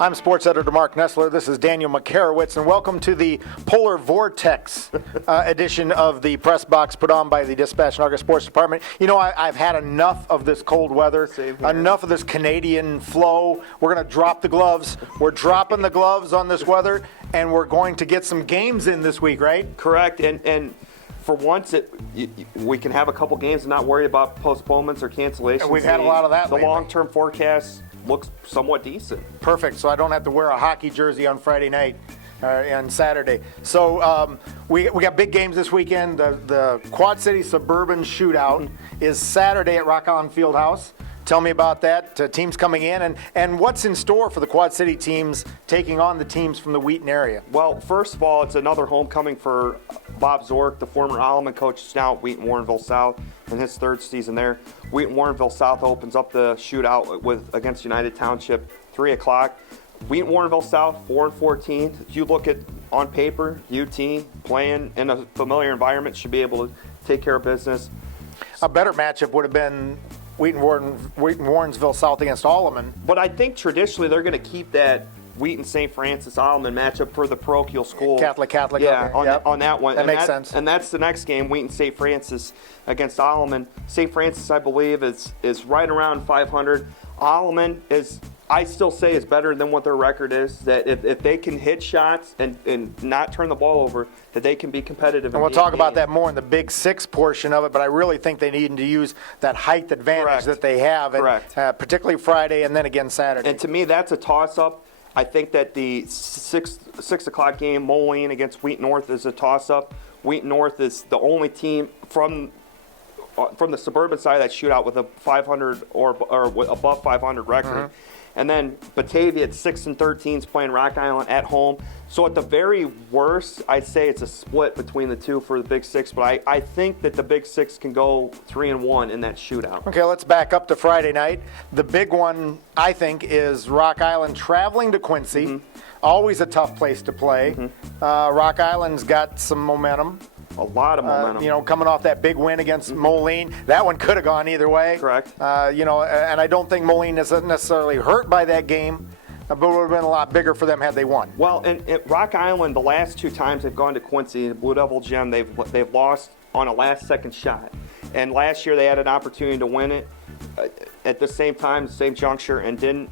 I'm sports editor Marc Nesseler. This is Daniel Makarewicz, and welcome to the Polar Vortex edition of the Press Box put on by the Dispatch and Argus Sports Department. You know, I've had enough of this cold weather, enough of this Canadian flow. We're going to drop the gloves. We're dropping the gloves on this weather, and we're going to get some games in this week, right? Correct, and for once, we can have a couple games and not worry about postponements or cancellations. And we've had a lot of that The lately. long-term forecast looks somewhat decent. Perfect, so I don't have to wear a hockey jersey on Friday night and Saturday. So we got big games this weekend. The Quad City Suburban Shootout is Saturday at Rock Island Fieldhouse. Tell me about that, teams coming in, and what's in store for the Quad City teams taking on the teams from the Wheaton area? Well, first of all, it's another homecoming for Bob Zork, the former Alleman coach, is now at Wheaton Warrenville South in his third season there. Wheaton Warrenville South opens up the shootout against United Township, 3 o'clock. Wheaton Warrenville South, 4-14. If you look at on paper, UT playing in a familiar environment should be able to take care of business. A better matchup would have been Wheaton Warrensville South against Alleman. But I think traditionally they're going to keep that Wheaton St. Francis Alleman matchup for the parochial school. Catholic. Yeah, okay. on that one. That makes sense. And that's the next game, Wheaton St. Francis against Alleman. St. Francis, I believe, is right around 500. Alleman is, I still say, is better than what their record is. That if they can hit shots and not turn the ball over, that they can be competitive. And we'll talk about that more in the Big Six portion of it, but I really think they need to use that height advantage that they have, particularly Friday and then again Saturday. And to me, that's a toss-up. I think that the 6 o'clock game, Moline against Wheaton North, is a toss-up. Wheaton North is the only team from the suburban side that shoot out with a 500 or above 500 record. And then Batavia at 6-13 is playing Rock Island at home. So at the very worst, I'd say it's a split between the two for the Big Six. But I think that the Big Six can go 3-1 in that shootout. Okay, let's back up to Friday night. The big one, I think, is Rock Island traveling to Quincy. Always a tough place to play. Rock Island's got some momentum. A lot of momentum. Coming off that big win against Moline. That one could have gone either way. Correct. And I don't think Moline is necessarily hurt by that game, but it would have been a lot bigger for them had they won. Well, and at Rock Island, the last 2 times they've gone to Quincy, the Blue Devil Gym, they've lost on a last-second shot. And last year they had an opportunity to win it at the same time, same juncture, and didn't.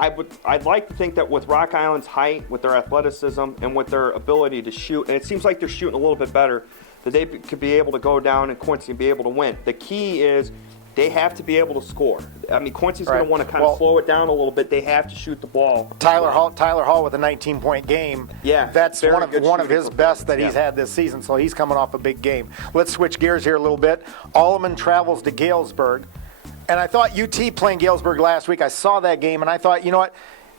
I'd like to think that with Rock Island's height, with their athleticism, and with their ability to shoot, and it seems like they're shooting a little bit better, that they could be able to go down in Quincy and be able to win. The key is they have to be able to score. I mean, Quincy's going to want to kind of slow it down a little bit. They have to shoot the ball. Tyler Hall with a 19-point game. Yeah, that's one of his best that he's had this season, so he's coming off a big game. Let's switch gears here a little bit. Alleman travels to Galesburg. And I thought UT playing Galesburg last week, I saw that game, and I thought, you know what,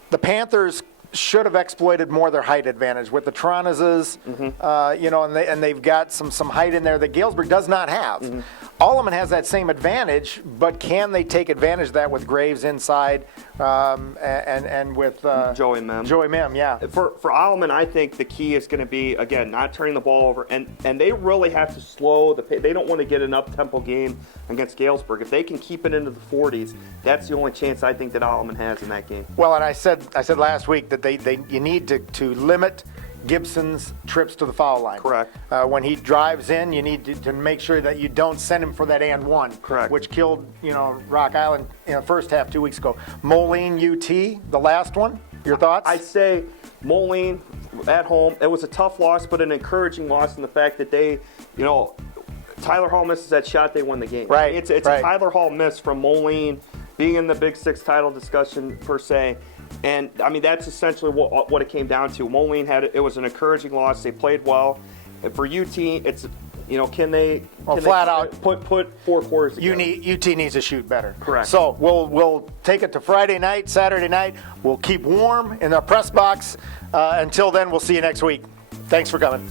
the Panthers should have exploited more their height advantage with the Tronizes, and they've got some height in there that Galesburg does not have. Alleman has that same advantage, but can they take advantage of that with Graves inside and with Joey Mem? Joey Mem, yeah. For Alleman, I think the key is going to be, again, not turning the ball over, and they really have to slow the pace. They don't want to get an up-tempo game against Galesburg. If they can keep it into the 40s, that's the only chance I think that Alleman has in that game. Well, and I said last week that you need to limit Gibson's trips to the foul line. Correct. When he drives in, you need to make sure that you don't send him for that and one. Correct. Which killed Rock Island first half 2 weeks ago. Moline UT, the last one. Your thoughts? I say Moline at home. It was a tough loss, but an encouraging loss in the fact that they, Tyler Hall misses that shot, they win the game. Right. It's a Tyler Hall miss from Moline being in the Big Six title discussion per se. And, I mean, that's essentially what it came down to. Moline it was an encouraging loss. They played well. And for UT, it's, can they flat out put 4 quarters together? UT needs to shoot better. Correct. So we'll take it to Friday night, Saturday night. We'll keep warm in our press box. Until then, we'll see you next week. Thanks for coming.